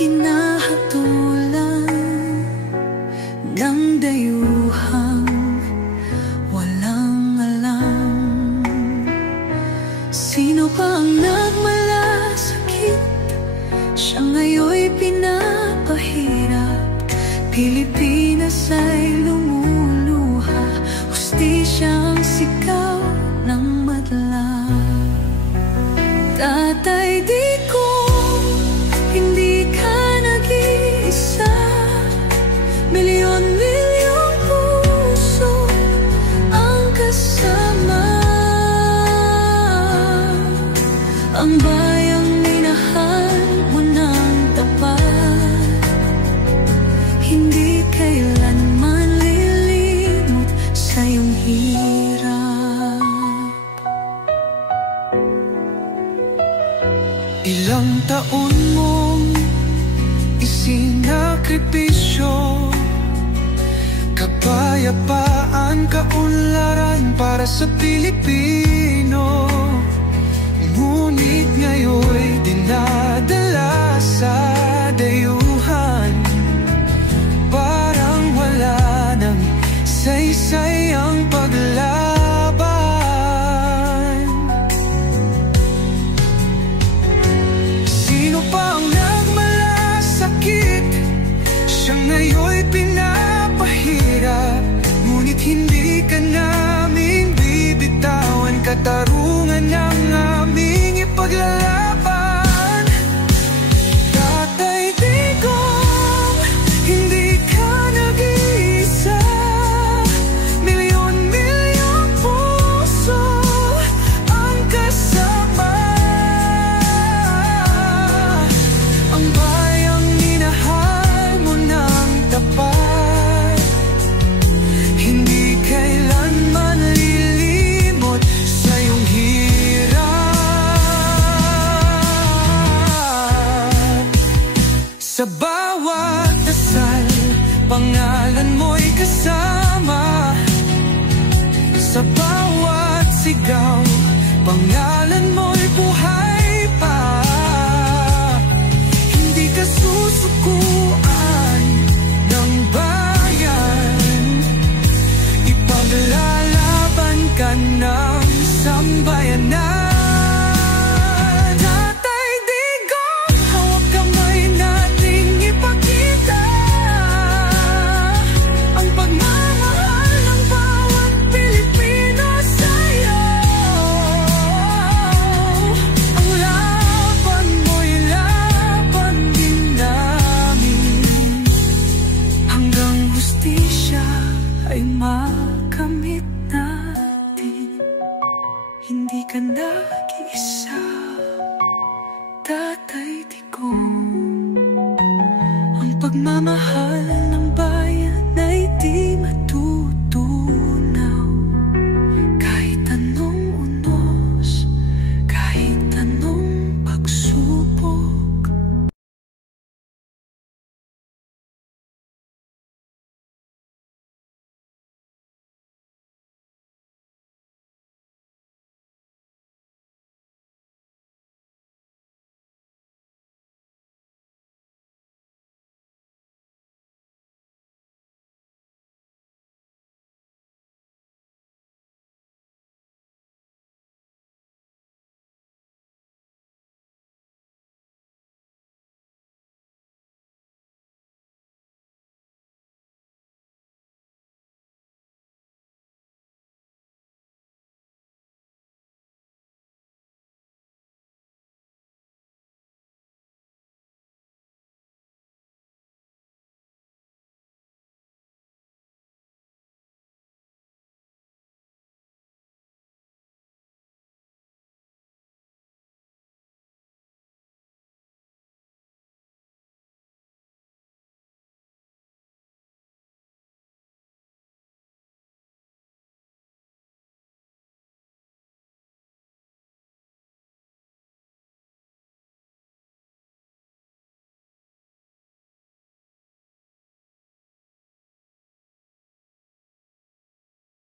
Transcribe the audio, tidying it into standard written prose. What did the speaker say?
hinahatulan ng dayuhang walang alam. Sino pa ang nagmalasakit? Siya ngayon'y pinapahirap. Pilipinas ay lumuluha, hustisyang sigaw ng madla. Tatay Digong, hindi ka nag-iisa. Milyon-milyong puso ang kasama. Ang bayang minahal mo ng tapat, hindi kailanman lilimot sa iyong hirap. Ilang taon mong isinakripisyo, kapayapaan, kaunlaran para sa Pilipino. Ngunit ngayon'y dinadala sa dayuhan, parang wala nang saysay ang paglaban. Sino pa ang nagmalasakit? Siya ngayon'y pinapahirap. Ngunit hindi ka naming bibitawan, katarungan ng aming ipaglalaban. Tatay Digong, hindi ka nag-iisa. Milyon-milyong puso ang kasama. Ang bayang minahal mo ng tapat, hindi kailanman lilimot sa iyong hirap. Sa bawat dasal, pangalan mo'y kasama. Sa bawat sigaw, pangalan mo'y buhay pa. Hindi ka susukuan ng bayan, ipaglalaban ka ng sambayanan. Tatay Digong, hawak kamay nating ipakita ang pagmamahal ng bawat Pilipino sa'yo. Ang laban mo'y laban din namin, hanggang hustisya ay makamit natin. Hindi ka nag-iisa, Tatay Digong. Ang pagmamahal ng